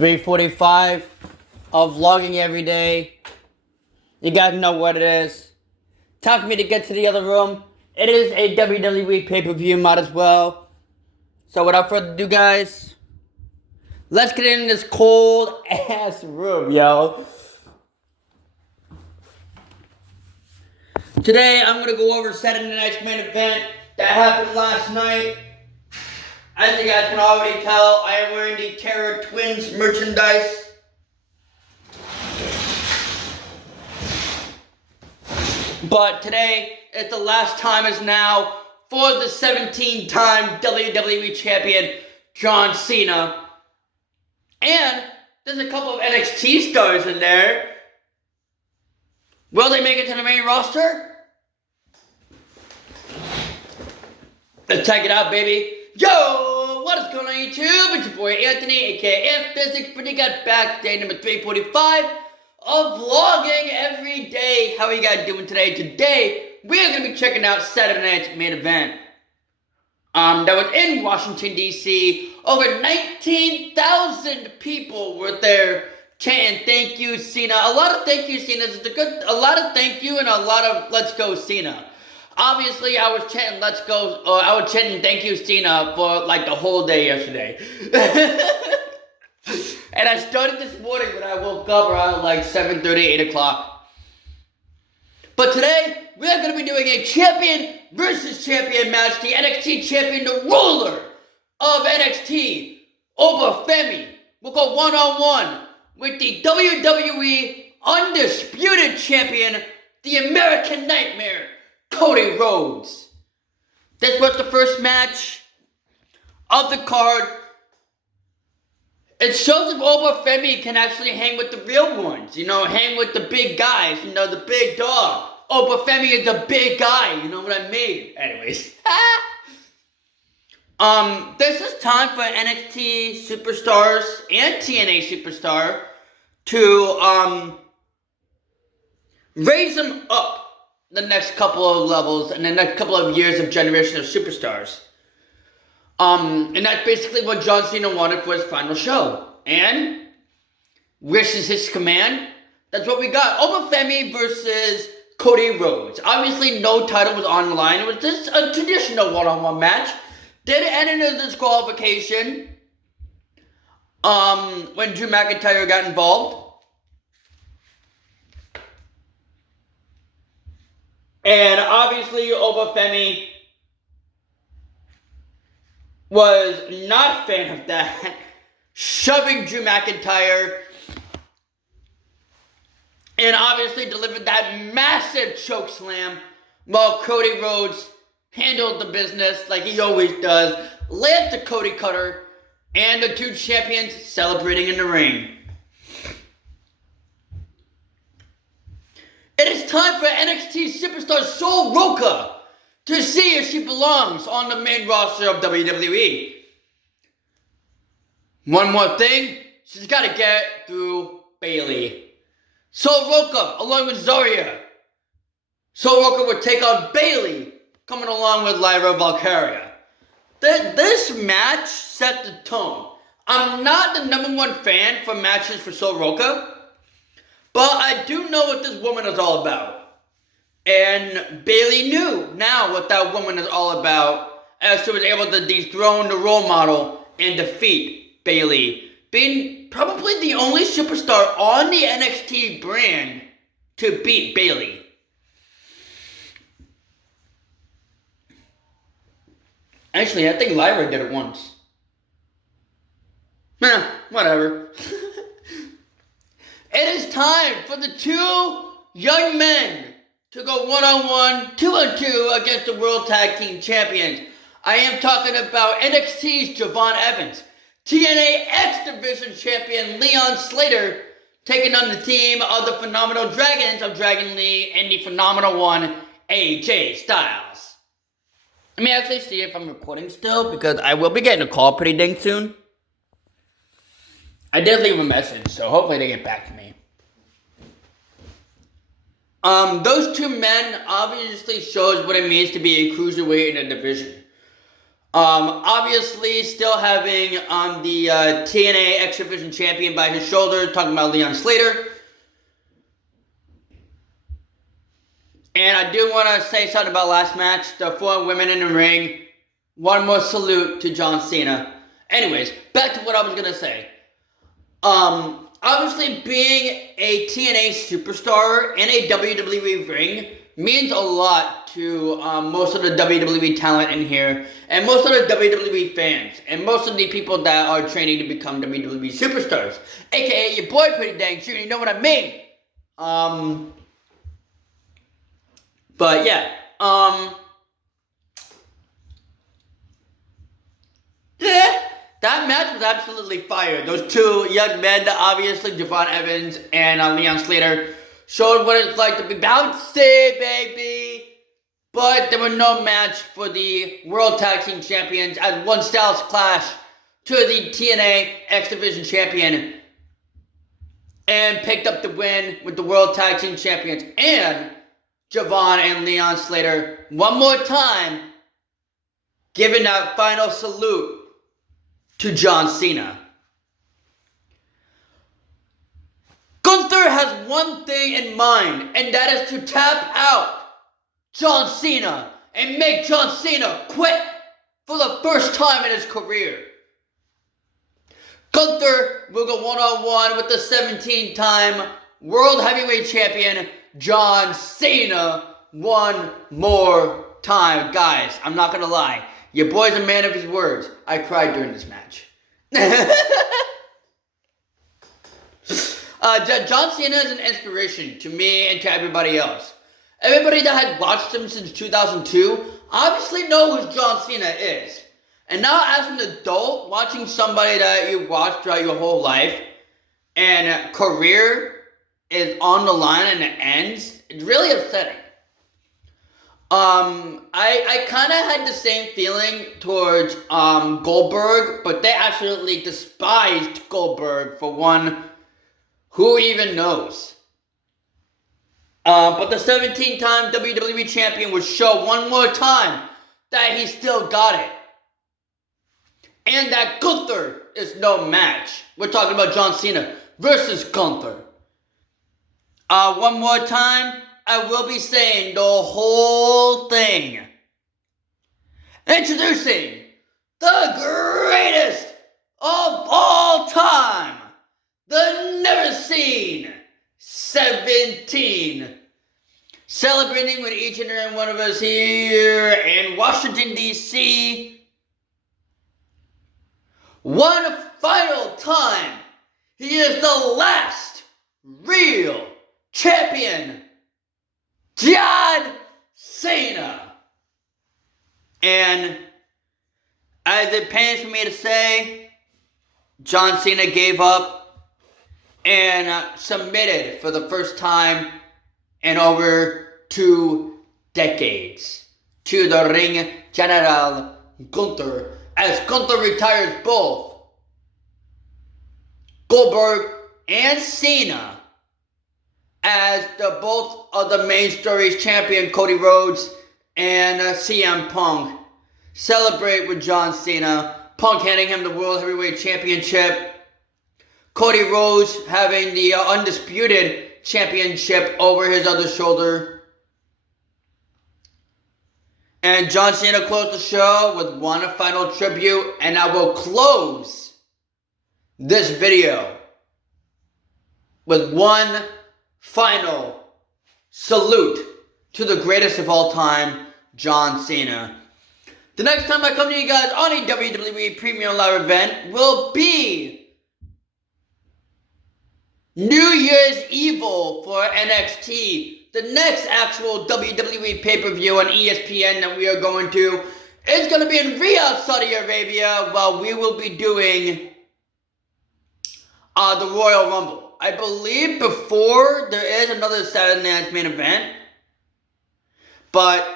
3:45 of vlogging every day. You guys know what it is. Time for me to get to the other room. It is a WWE pay-per-view, might as well. So without further ado, guys, let's get in this cold ass room, yo. Today I'm gonna go over Saturday night's main event that happened last night. As you guys can already tell, I am wearing the Terror Twins merchandise. But today is the last time as now for the 17-time WWE Champion, John Cena. And there's a couple of NXT stars in there. Will they make it to the main roster? Let's check it out, baby. Yo, what is going on YouTube? It's your boy Anthony, aka Physics, but you got back day number 345 of vlogging every day. How are you guys doing today? Today, we are going to be checking out Saturday night's main event. That was in Washington, D.C. Over 19,000 people were there chanting, "Thank you, Cena." A lot of thank you, Cena. A lot of thank you and a lot of let's go, Cena. Obviously, I was chanting "Let's go." I was chanting "Thank you, Cena" for like the whole day yesterday. And I started this morning when I woke up around like 7:30, 8 o'clock. But today, we are going to be doing a champion versus champion match. The NXT champion, the ruler of NXT, Oba Femi, will go one-on-one with the WWE Undisputed Champion, the American Nightmare, Cody Rhodes. This was the first match of the card. It shows if Oba Femi can actually hang with the real ones, hang with the big guys, the big dog. Oba Femi is the big guy, you know what I mean? Anyways. This is time for NXT superstars and TNA superstar to, raise them up the next couple of levels and the next couple of years of generation of superstars. And that's basically what John Cena wanted for his final show. And, which is his command, that's what we got. Oba Femi versus Cody Rhodes. Obviously, no title was on the line. It was just a traditional one-on-one match. Did end in a disqualification when Drew McIntyre got involved. And obviously, Oba Femi was not a fan of that, shoving Drew McIntyre, and obviously delivered that massive choke slam while Cody Rhodes handled the business like he always does, led the Cody Cutter, and the two champions celebrating in the ring. It is time for NXT superstar Sol Ruca to see if she belongs on the main roster of WWE. One more thing, she's got to get through Bayley. Sol Ruca, along with Zarya. Sol Ruca would take on Bayley, coming along with Lyra Valkyria. This match set the tone. I'm not the number one fan for matches for Sol Ruca, but I do know what this woman is all about. And Bayley knew now what that woman is all about, as she was able to dethrone the role model and defeat Bayley, being probably the only superstar on the NXT brand to beat Bayley. Actually, I think Lyra did it once. Whatever. It is time for the two young men to go one-on-one, 2-on-2 against the World Tag Team Champions. I am talking about NXT's Javon Evans, TNA X Division Champion Leon Slater, taking on the team of the Phenomenal Dragons of Dragon Lee and the Phenomenal One, AJ Styles. Let me actually see if I'm recording still, because I will be getting a call pretty dang soon. I did leave a message, so hopefully they get back to me. Those two men obviously shows what it means to be a cruiserweight in a division. Obviously, still having the TNA X Division champion by his shoulder, talking about Leon Slater. And I do want to say something about last match. The 4 women in the ring. One more salute to John Cena. Anyways, back to what I was going to say. Obviously, being a TNA superstar in a WWE ring means a lot to most of the WWE talent in here, and most of the WWE fans, and most of the people that are training to become WWE superstars, aka your boy Pretty Dang Sure, you know what I mean? But yeah, that match was absolutely fire. Those 2 young men, obviously, Javon Evans and Leon Slater, showed what it's like to be bouncy, baby. But there was no match for the World Tag Team Champions as one Styles Clash to the TNA X Division Champion and picked up the win with the World Tag Team Champions and Javon and Leon Slater one more time, giving that final salute to John Cena. Gunther has one thing in mind, and that is to tap out John Cena and make John Cena quit for the first time in his career. Gunther will go one-on-one with the 17-time World Heavyweight Champion John Cena one more time. Guys, I'm not gonna lie. Your boy's a man of his words. I cried during this match. John Cena is an inspiration to me and to everybody else. Everybody that had watched him since 2002 obviously know who John Cena is. And now as an adult, watching somebody that you watched throughout your whole life and career is on the line and it ends, it's really upsetting. I kind of had the same feeling towards Goldberg, but they absolutely despised Goldberg for one. Who even knows? But the 17-time WWE Champion would show one more time that he still got it. And that Gunther is no match. We're talking about John Cena versus Gunther. One more time, I will be saying the whole thing. Introducing the greatest of all time, the Never Seen 17. Celebrating with each and every one of us here in Washington, D.C. One final time, he is the last real champion, John Cena. And as it pains for me to say, John Cena gave up and submitted for the first time in over 2 decades to the Ring General Gunther, as Gunther retires both Goldberg and Cena as both of the main stories champion Cody Rhodes and CM Punk celebrate with John Cena. Punk handing him the World Heavyweight Championship. Cody Rhodes having the undisputed championship over his other shoulder. And John Cena closed the show with one final tribute, and I will close this video with one final salute to the greatest of all time, John Cena. The next time I come to you guys on a WWE Premium Live event will be New Year's Evil for NXT. The next actual WWE pay-per-view on ESPN that we are going to is going to be in Riyadh, Saudi Arabia, while we will be doing the Royal Rumble. I believe before there is another Saturday Night's main event, but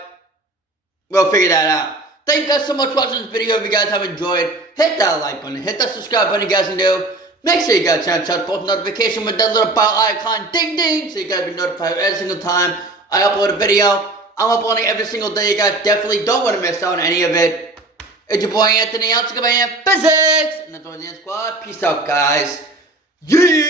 we'll figure that out. Thank you guys so much for watching this video. If you guys have enjoyed, hit that like button, hit that subscribe button you guys can do. Make sure you guys turn on post notification with that little bell icon, ding ding, so you guys be notified every single time I upload a video. I'm uploading every single day. You guys definitely don't want to miss out on any of it. It's your boy Anthony, Algebra and Physics, and the Dance Squad. Peace out, guys. Yeah!